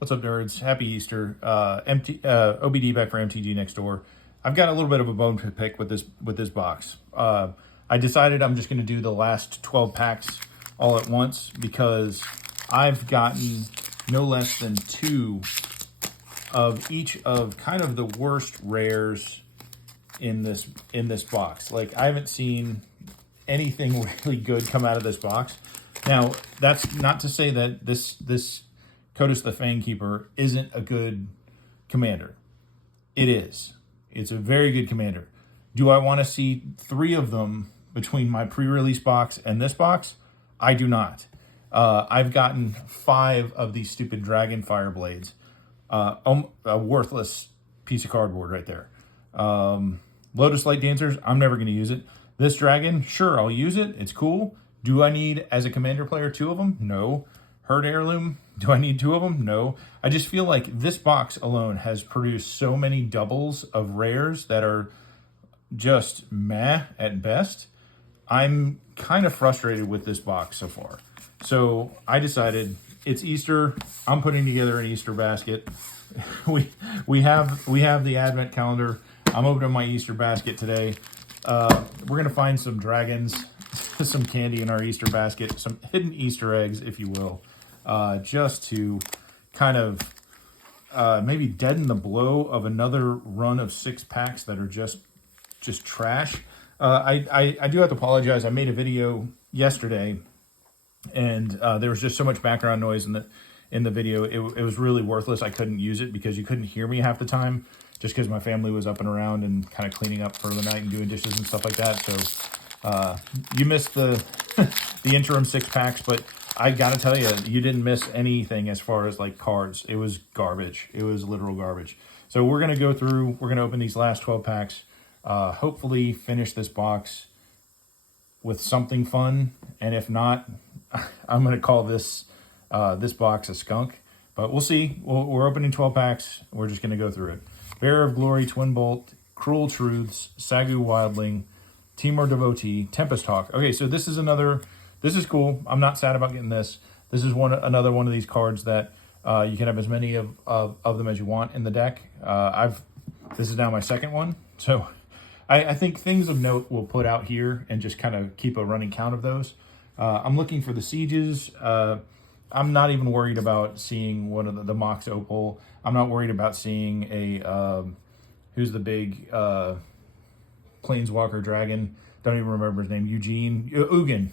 What's up, nerds? Happy Easter. OBD back for MTG next door. I've got a little bit of a bone to pick with this box. I decided I'm just going to do the last 12 packs all at once because I've gotten no less than 2 of each of kind of the worst rares in this box. Like, I haven't seen anything really good come out of this box. Now, that's not to say that this Kodos the Fangkeeper isn't a good commander. It is. It's a very good commander. Do I want to see 3 of them between my pre-release box and this box? I do not. I've gotten 5 of these stupid Dragon Fireblades. A worthless piece of cardboard right there. Lotus Light Dancers, I'm never going to use it. This dragon, sure, I'll use it. It's cool. Do I need, as a commander player, 2 of them? No. Herd Heirloom, do I need 2 of them? No. I just feel like this box alone has produced so many doubles of rares that are just meh at best. I'm kind of frustrated with this box so far. So I decided it's Easter. I'm putting together an Easter basket. We have the Advent calendar. I'm opening my Easter basket today. We're gonna find some dragons, some candy in our Easter basket, some hidden Easter eggs, if you will, just to kind of maybe deaden the blow of another run of 6 packs that are just trash. I do have to apologize. I made a video yesterday, and there was just so much background noise in the video. It was really worthless. I couldn't use it because you couldn't hear me half the time, just because my family was up and around and kind of cleaning up for the night and doing dishes and stuff like that. So you missed the the interim 6 packs, but I gotta tell you, you didn't miss anything as far as like cards. It was garbage. It was literal garbage. So we're gonna go through. We're gonna open these last 12 packs. Hopefully finish this box with something fun, and if not, I'm gonna call this this box a skunk. But we'll see. We're opening 12 packs. We're just gonna go through it. Bearer of Glory, Twin Bolt, Cruel Truths, Sagu Wildling, Timur Devotee, Tempest Hawk. Okay, so this is cool. I'm not sad about getting this. This is another one of these cards that you can have as many of them as you want in the deck. This is now my 2nd one, so I think things of note we'll put out here and just kind of keep a running count of those. I'm looking for the sieges. I'm not even worried about seeing one of the Mox Opal. I'm not worried about seeing a who's the big Planeswalker dragon. Don't even remember his name. Ugin.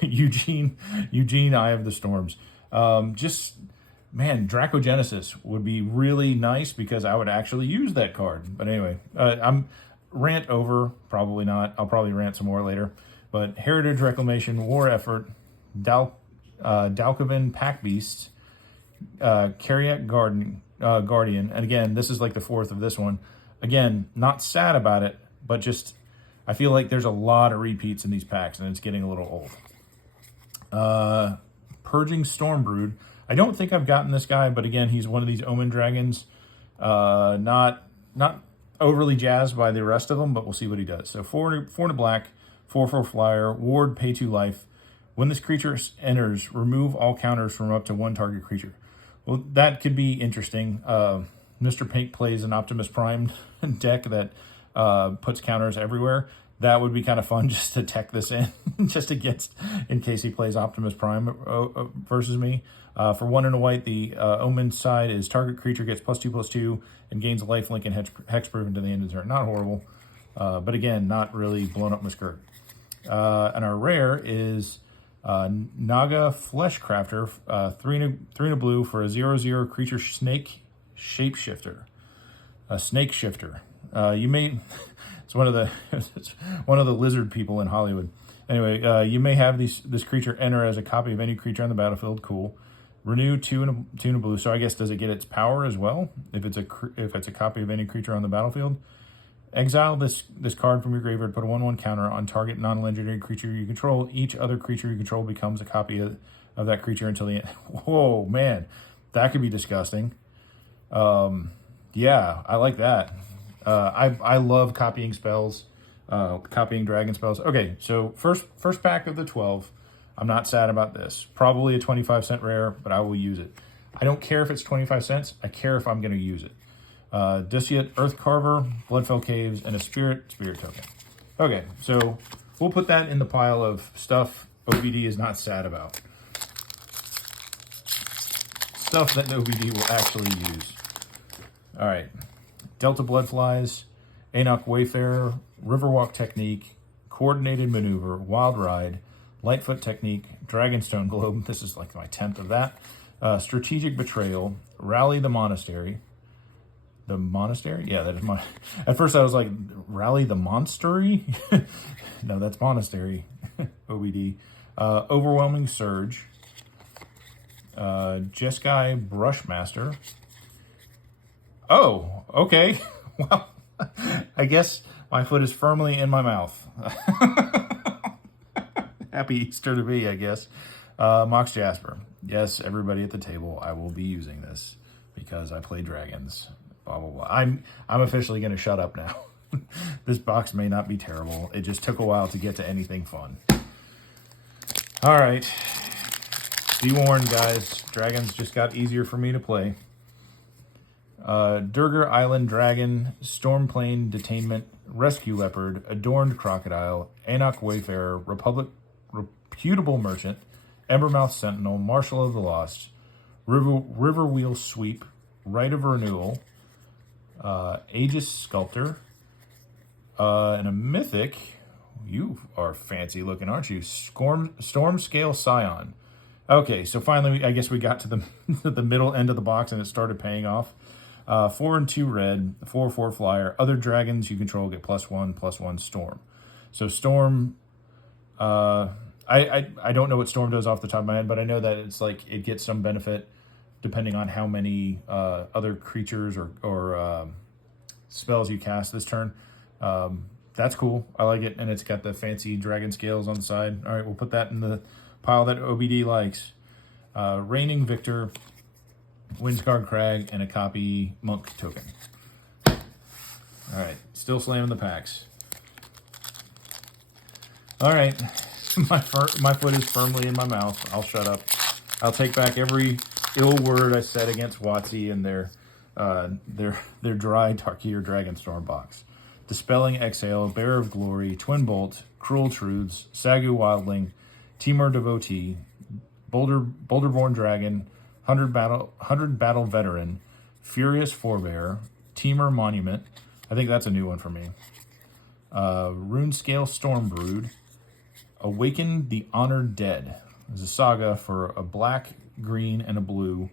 Eugene, Eye of the Storms. Man, Dracogenesis would be really nice because I would actually use that card. But anyway, I'm rant over. Probably not. I'll probably rant some more later. But Heritage Reclamation, War Effort, Dalkovin Pack Beasts, Carriac Guardian. And again, this is like the 4th of this one. Again, not sad about it, but just I feel like there's a lot of repeats in these packs, and it's getting a little old. Purging Stormbrood. I don't think I've gotten this guy, but again, he's one of these Omen Dragons. Not overly jazzed by the rest of them, but we'll see what he does. So 4 to black, 4/4 flyer, ward, pay 2 life. When this creature enters, remove all counters from up to 1 target creature. Well, that could be interesting. Mr. Pink plays an Optimus Prime deck that puts counters everywhere. That would be kind of fun just to tech this in, just against, in case he plays Optimus Prime versus me. For 1 and a white, the Omen side is target creature gets +2/+2 and gains a lifelink and hexproof until the end of the turn. Not horrible, but again, not really blown up my skirt. And our rare is Naga Fleshcrafter, 3 and a blue for a 0/0 creature snake shapeshifter. A snake shifter. It's one of the lizard people in Hollywood. Anyway, you may have this creature enter as a copy of any creature on the battlefield. Cool. Renew 2 and a blue. So I guess, does it get its power as well if it's a copy of any creature on the battlefield? Exile this card from your graveyard. Put a 1/1 counter on target non-legendary creature you control. Each other creature you control becomes a copy of that creature until the end. Whoa, man, that could be disgusting. Yeah, I like that. I love copying spells, copying dragon spells. Okay, so first pack of the 12. I'm not sad about this. Probably a 25-cent rare, but I will use it. I don't care if it's 25 cents. I care if I'm going to use it. Disiat Earth Carver, Bloodfell Caves, and a Spirit token. Okay, so we'll put that in the pile of stuff OBD is not sad about. Stuff that OBD will actually use. All right, Delta Bloodflies, Enoch Wayfarer, Riverwalk Technique, Coordinated Maneuver, Wild Ride, Lightfoot Technique, Dragonstone Globe. This is like my 10th of that. Strategic Betrayal, Rally the Monastery. The Monastery? Yeah, that is my... At first I was like, Rally the Monstery? No, that's Monastery. OBD. Overwhelming Surge. Jeskai Brushmaster. Oh, okay. Well, I guess my foot is firmly in my mouth. Happy Easter to me, I guess. Mox Jasper. Yes, everybody at the table, I will be using this because I play dragons. Blah, blah, blah. I'm officially going to shut up now. This box may not be terrible. It just took a while to get to anything fun. All right. Be warned, guys. Dragons just got easier for me to play. Durgar Island Dragon, Stormplane Detainment, Rescue Leopard, Adorned Crocodile, Enoch Wayfarer, Reputable Merchant, Embermouth Sentinel, Marshal of the Lost, Riverwheel Sweep, Rite of Renewal, Aegis Sculptor, and a Mythic. You are fancy looking, aren't you? Storm Scale Scion. Okay, so finally, I guess we got to the middle end of the box and it started paying off. 4 and 2 red, 4/4 flyer. Other dragons you control get +1/+1 storm. So storm, I don't know what storm does off the top of my head, but I know that it's like it gets some benefit depending on how many other creatures or spells you cast this turn. That's cool. I like it, and it's got the fancy dragon scales on the side. All right, we'll put that in the pile that OBD likes. Reigning Victor, Windsguard Crag, and a copy Monk token. All right, still slamming the packs. All right, my foot is firmly in my mouth. I'll shut up. I'll take back every ill word I said against WotC and their dry Tarkir Dragonstorm box. Dispelling Exhale, Bearer of Glory, Twin Bolt, Cruel Truths, Sagu Wildling, Temur Devotee, Boulderborn Dragon, 100 Battle Veteran, Furious Forebear, Temur Monument. I think that's a new one for me. Runescale Stormbrood, Awaken the Honored Dead. There's a saga for a black, green, and a blue.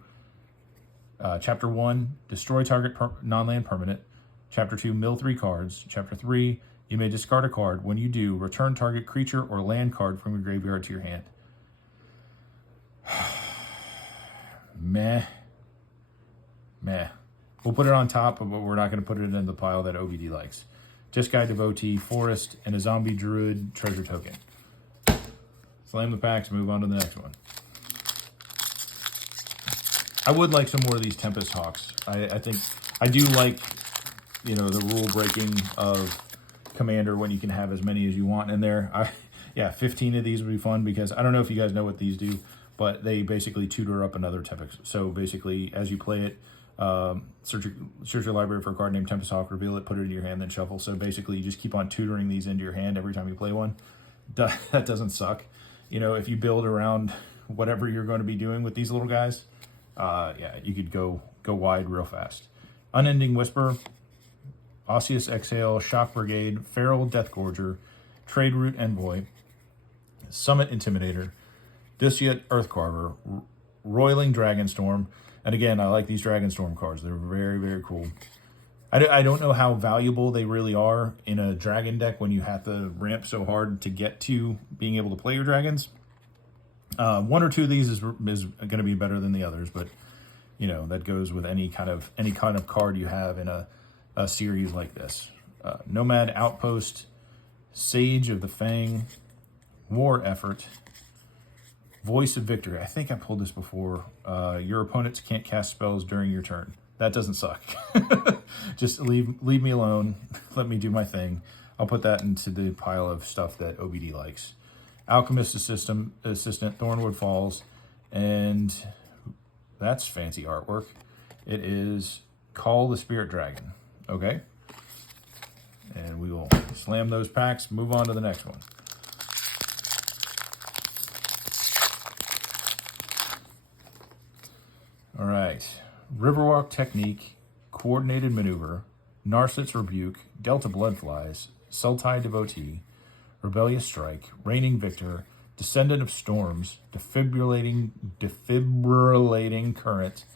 Chapter 1, destroy target non-land permanent. Chapter 2, mill 3 cards. Chapter 3, you may discard a card. When you do, return target creature or land card from your graveyard to your hand. Meh. We'll put it on top, but we're not going to put it in the pile that OBD likes. Jeskai Devotee, Forest, and a Zombie Druid treasure token. Slam the packs, move on to the next one. I would like some more of these Tempest Hawks. I think I do like, the rule breaking of Commander when you can have as many as you want in there. 15 of these would be fun because I don't know if you guys know what these do, but they basically tutor up another Tempest. So basically, as you play it, search your library for a card named Tempest Hawk, reveal it, put it in your hand, then shuffle. So basically, you just keep on tutoring these into your hand every time you play one. That doesn't suck. If you build around whatever you're going to be doing with these little guys, you could go wide real fast. Unending Whisper, Osseous Exhale, Shock Brigade, Feral Deathgorger, Trade Route Envoy, Summit Intimidator, Disiat Earthcarver, Roiling Dragonstorm. And again, I like these Dragonstorm cards. They're very, very cool. I don't know how valuable they really are in a dragon deck when you have to ramp so hard to get to being able to play your dragons. One or two of these is going to be better than the others, but that goes with any kind of card you have in a series like this. Nomad Outpost, Sage of the Fang, War Effort, Voice of Victory. I think I pulled this before. Your opponents can't cast spells during your turn. That doesn't suck. Just leave me alone. Let me do my thing. I'll put that into the pile of stuff that OBD likes. Alchemist Assistant, Thornwood Falls, and That's fancy artwork. It is Call the Spirit Dragon. Okay. And we will slam those packs, move on to the next one. All right. Riverwalk Technique, Coordinated Maneuver, Narset's Rebuke, Delta Bloodflies, Sultai Devotee, Rebellious Strike, Reigning Victor, Descendant of Storms, Defibrillating Current,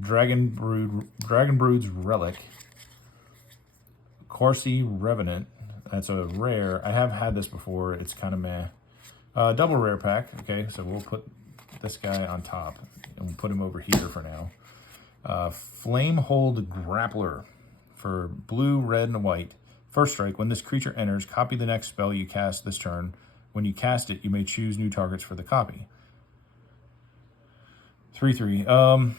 Dragon Brood's Relic, Corsi Revenant. That's a rare. I have had this before. It's kind of meh. Double rare pack. Okay, so we'll put this guy on top and we'll put him over here for now. Flamehold Grappler for blue, red, and white. First strike, when this creature enters, copy the next spell you cast this turn. When you cast it, you may choose new targets for the copy. 3/3.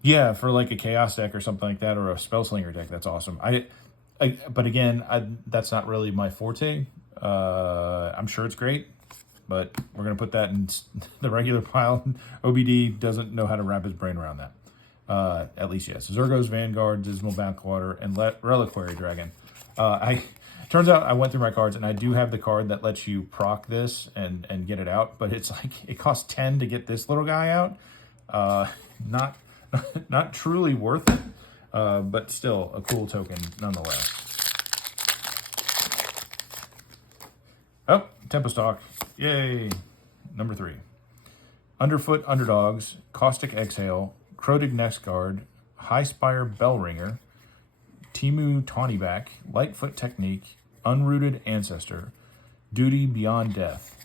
Yeah, for like a Chaos deck or something like that, or a Spellslinger deck, that's awesome. But again, that's not really my forte. I'm sure it's great, but we're going to put that in the regular pile. OBD doesn't know how to wrap his brain around that. At least, yes. Zurgo's Vanguard, Dismal Backwater, and Reliquary Dragon. Turns out I went through my cards, and I do have the card that lets you proc this and get it out, but it's like, it costs 10 to get this little guy out. Not truly worth it, but still a cool token nonetheless. Oh, Tempestalk. Yay. Number 3. Underfoot Underdogs, Caustic Exhale, Crotig Nextguard, Highspire Bellringer, Timu Tawnyback, Lightfoot Technique, Unrooted Ancestor, Duty Beyond Death,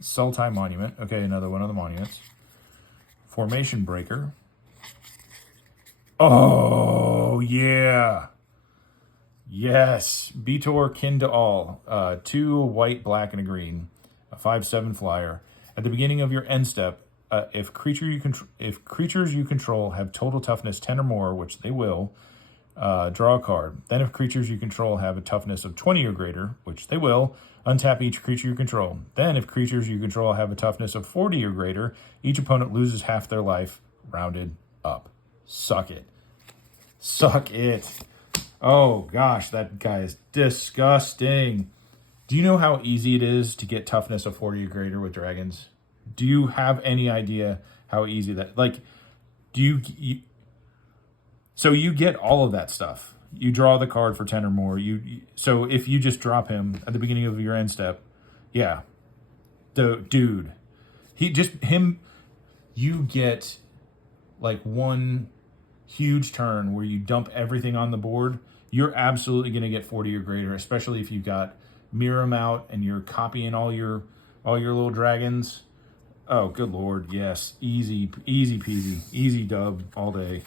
Sultai Monument. Okay, another one of the monuments. Formation Breaker. Oh, yeah. Yes. Beator Kin to All. 2 white, black, and a green. A 5/7 flyer. At the beginning of your end step, if creatures you control have total toughness 10 or more, which they will, draw a card. Then if creatures you control have a toughness of 20 or greater, which they will, untap each creature you control. Then if creatures you control have a toughness of 40 or greater, each opponent loses half their life, rounded up. Suck it. Suck it. Oh gosh, that guy is disgusting. Do you know how easy it is to get toughness of 40 or greater with dragons? Do you have any idea how easy that, like, so you get all of that stuff. You draw the card for 10 or more. So if you just drop him at the beginning of your end step, yeah. Dude. You get like one huge turn where you dump everything on the board. You're absolutely going to get 40 or greater, especially if you've got Mirror 'em out and you're copying all your little dragons. Oh, good Lord. Yes. Easy peasy. Easy dub all day.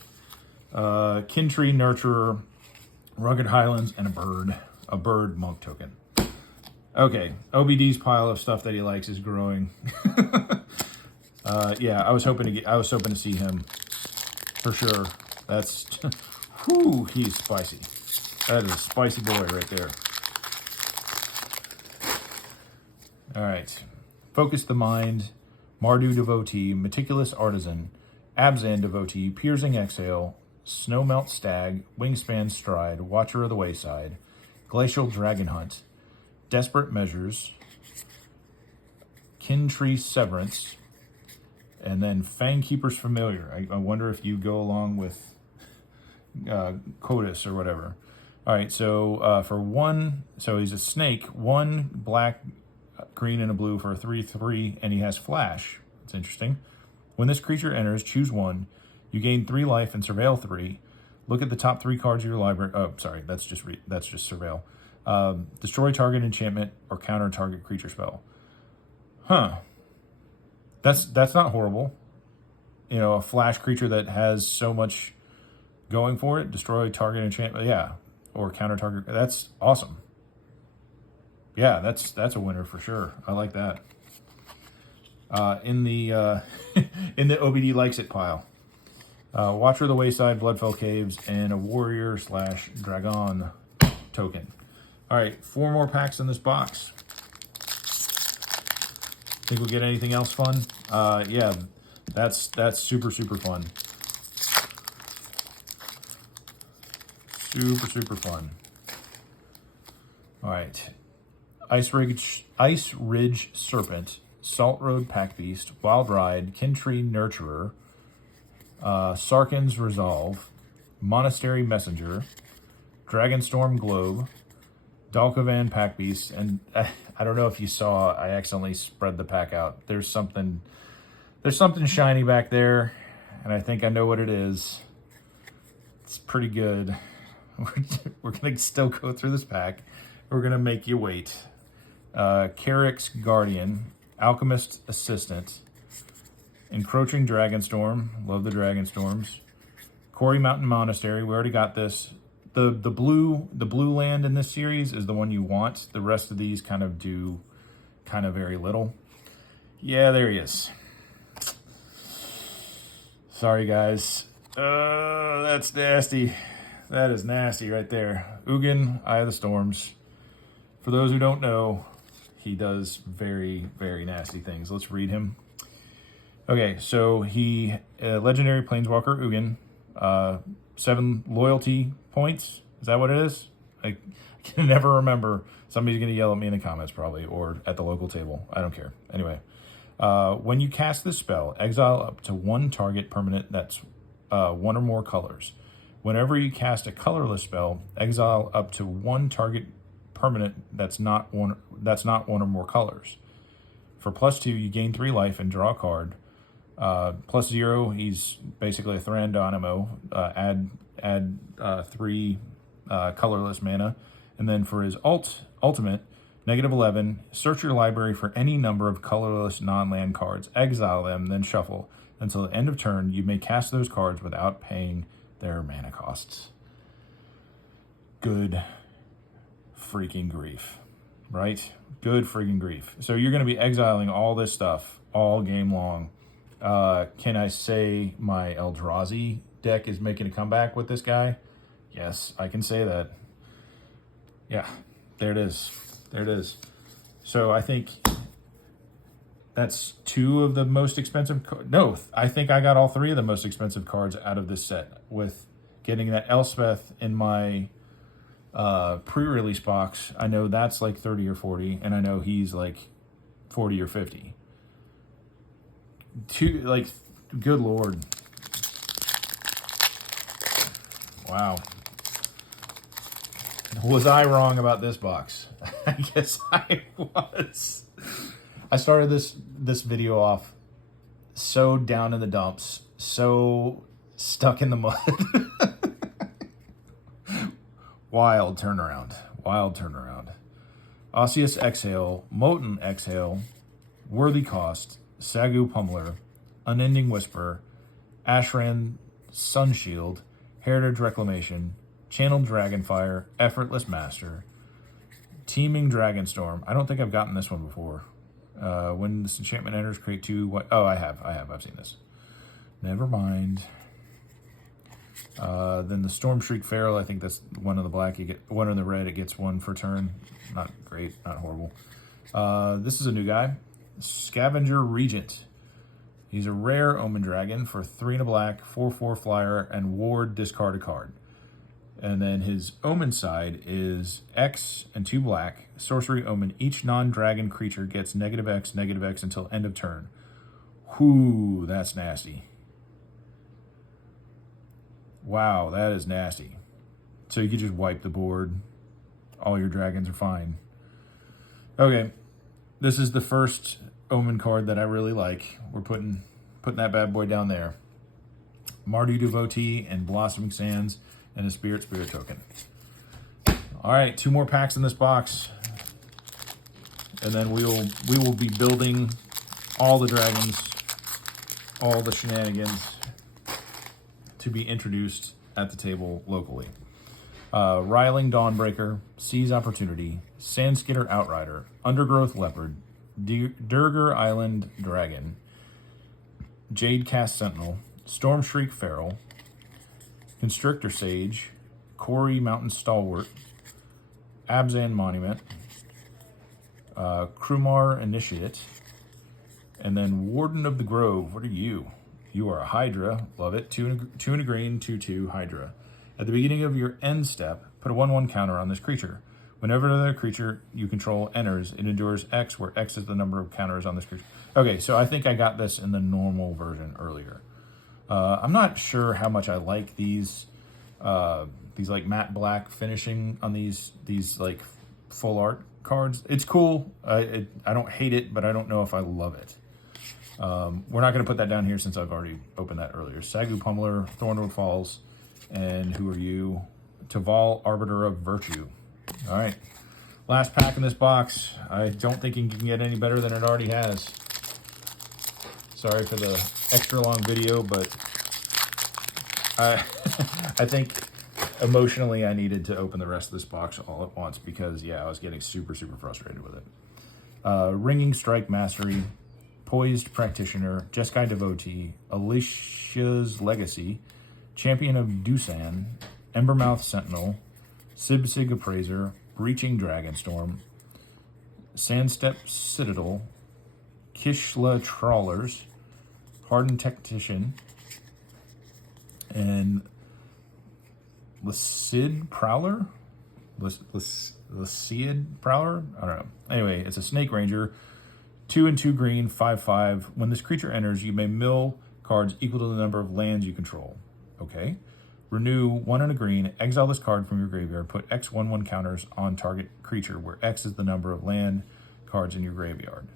Kintree Nurturer, Rugged Highlands, and a bird monk token. Okay, OBD's pile of stuff that he likes is growing. Yeah, I was hoping to see him for sure. That's, whoo, he's spicy. That is a spicy boy right there. All right, Focus the Mind, Mardu Devotee, Meticulous Artisan, Abzan Devotee, Piercing Exhale, Snowmelt Stag, Wingspan Stride, Watcher of the Wayside, Glacial Dragon Hunt, Desperate Measures, Kintree Severance, and then Fangkeeper's Familiar. I wonder if you go along with Codus or whatever. All right, so for one, so he's a snake, 1 black, green, and a blue for a 3/3, and he has Flash. It's interesting. When this creature enters, choose 1. You gain 3 life and surveil 3. Look at the top 3 cards of your library. Oh, sorry, that's just surveil. Destroy target enchantment or counter target creature spell. Huh. That's not horrible. You know, a flash creature that has so much going for it. Destroy target enchantment, yeah, or counter target. That's awesome. Yeah, that's a winner for sure. I like that. In the in the OBD likes it pile. Watcher of the Wayside, Bloodfell Caves, and a Warrior/Dragon token. All right, 4 more packs in this box. Think we'll get anything else fun? Yeah, That's super, super fun. Super, super fun. All right. Ice Ridge Serpent, Salt Road Pack Beast, Wild Ride, Kintree Nurturer, Sarkin's Resolve, Monastery Messenger, Dragonstorm Globe, Dalkovan Pack Beast, and I don't know if you saw, I accidentally spread the pack out. There's something shiny back there, and I think I know what it is. It's pretty good. We're gonna still go through this pack. We're gonna make you wait. Carrick's Guardian, Alchemist Assistant, Encroaching Dragonstorm, love the Dragonstorms. Quarry Mountain Monastery, we already got this. The blue land in this series is the one you want. The rest of these kind of do very little. Yeah, there he is. Sorry guys. That's nasty. That is nasty right there. Ugin, Eye of the Storms. For those who don't know, he does very, very nasty things. Let's read him. Okay, so he, legendary Planeswalker Ugin, 7 loyalty points. Is that what it is? I can never remember. Somebody's going to yell at me in the comments probably, or at the local table. I don't care. Anyway, when you cast this spell, exile up to 1 target permanent that's 1 or more colors. Whenever you cast a colorless spell, exile up to 1 target permanent that's not one or more colors. For +2, you gain 3 life and draw a card. +0, he's basically a Thranduinamo. Add 3 colorless mana. And then for his ultimate, -11, search your library for any number of colorless non-land cards, exile them, then shuffle. Until the end of turn, you may cast those cards without paying their mana costs. Good freaking grief, right? Good freaking grief. So you're going to be exiling all this stuff all game long. Can I say my Eldrazi deck is making a comeback with this guy? Yes, I can say that. Yeah, there it is. There it is. So I think that's 2 of the most expensive. No, I think I got all 3 of the most expensive cards out of this set with getting that Elspeth in my pre-release box. I know that's like 30 or 40, and I know he's like 40 or 50. Good Lord. Wow. Was I wrong about this box? I guess I was. I started this video off so down in the dumps, so stuck in the mud. Wild turnaround. Wild turnaround. Osseous Exhale, Molten Exhale, Worthy Cost, Sagu Pummeler, Unending Whisper, Ashran Sunshield, Heritage Reclamation, Channeled Dragonfire, Effortless Master, Teeming Dragonstorm. I don't think I've gotten this one before. When this enchantment enters, create 2. What? Oh, I have. I've seen this. Never mind. Then the Storm Shriek Feral. I think that's one of the black. You get 1 in the red. It gets 1 for turn. Not great. Not horrible. This is a new guy. Scavenger Regent. He's a rare Omen Dragon for 3 and a black, 4/4 flyer, and ward, discard a card. And then his Omen side is X and 2 black, Sorcery Omen. Each non-dragon creature gets -X until end of turn. Whoo, that's nasty. Wow, that is nasty. So you could just wipe the board. All your dragons are fine. Okay, this is the first Omen card that I really like. We're putting that bad boy down there. Mardu Devotee and Blossoming Sands and a Spirit token. All right, 2 more packs in this box, and then we will be building all the dragons, all the shenanigans to be introduced at the table locally. Riling Dawnbreaker, Seize Opportunity, Sandskitter Outrider, Undergrowth Leopard, Durgar Island Dragon, Jade Cast Sentinel, Storm Shriek Feral, Constrictor Sage, Quarry Mountain Stalwart, Abzan Monument, Krumar Initiate, and then Warden of the Grove. What are you? You are a Hydra. Love it. Two and a green, 2/2 Hydra. At the beginning of your end step, put a 1/1 counter on this creature. Whenever another creature you control enters, it endures X, where X is the number of counters on this creature. Okay, so I think I got this in the normal version earlier. I'm not sure how much I like these like matte black finishing on these like full art cards. It's cool. I don't hate it, but I don't know if I love it. We're not going to put that down here since I've already opened that earlier. Sagu Pummeler, Thornwood Falls, and who are you? Taval, Arbiter of Virtue. All right, last pack in this box. I don't think it can get any better than it already has. Sorry for the extra long video, but I think emotionally I needed to open the rest of this box all at once because, yeah, I was getting super frustrated with it. Ringing Strike Mastery, Poised Practitioner, Jeskai Devotee, Alicia's Legacy, Champion of Dusan, Embermouth Sentinel, Sibsig Appraiser, Reaching Dragonstorm, Sandstep Citadel, Kishla Trawlers, Hardened Tactician, and Lysid Prowler? Lysid Prowler? I don't know. Anyway, it's a Snake Ranger, 2 and 2 green, 5/5. When this creature enters, you may mill cards equal to the number of lands you control. Okay. Renew 1 and a green, exile this card from your graveyard, put X 1/1 counters on target creature, where X is the number of land cards in your graveyard.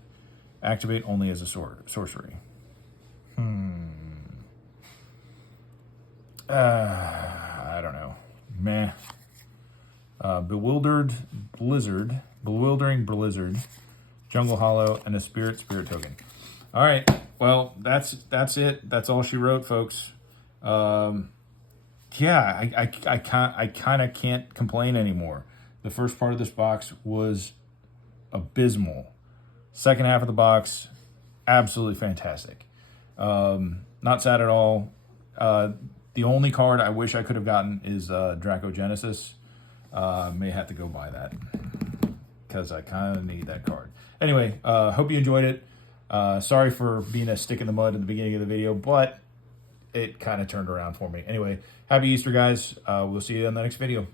Activate only as a sorcery. I don't know. Meh. Bewildering Blizzard, Jungle Hollow, and a Spirit Token. All right. Well, that's it. That's all she wrote, folks. Yeah, I kind of can't complain anymore. The first part of this box was abysmal. Second half of the box, absolutely fantastic. Not sad at all. The only card I wish I could have gotten is Dracogenesis. May have to go buy that because I kind of need that card. Anyway, hope you enjoyed it. Sorry for being a stick in the mud at the beginning of the video, but it kind of turned around for me. Anyway, happy Easter, guys. We'll see you in the next video.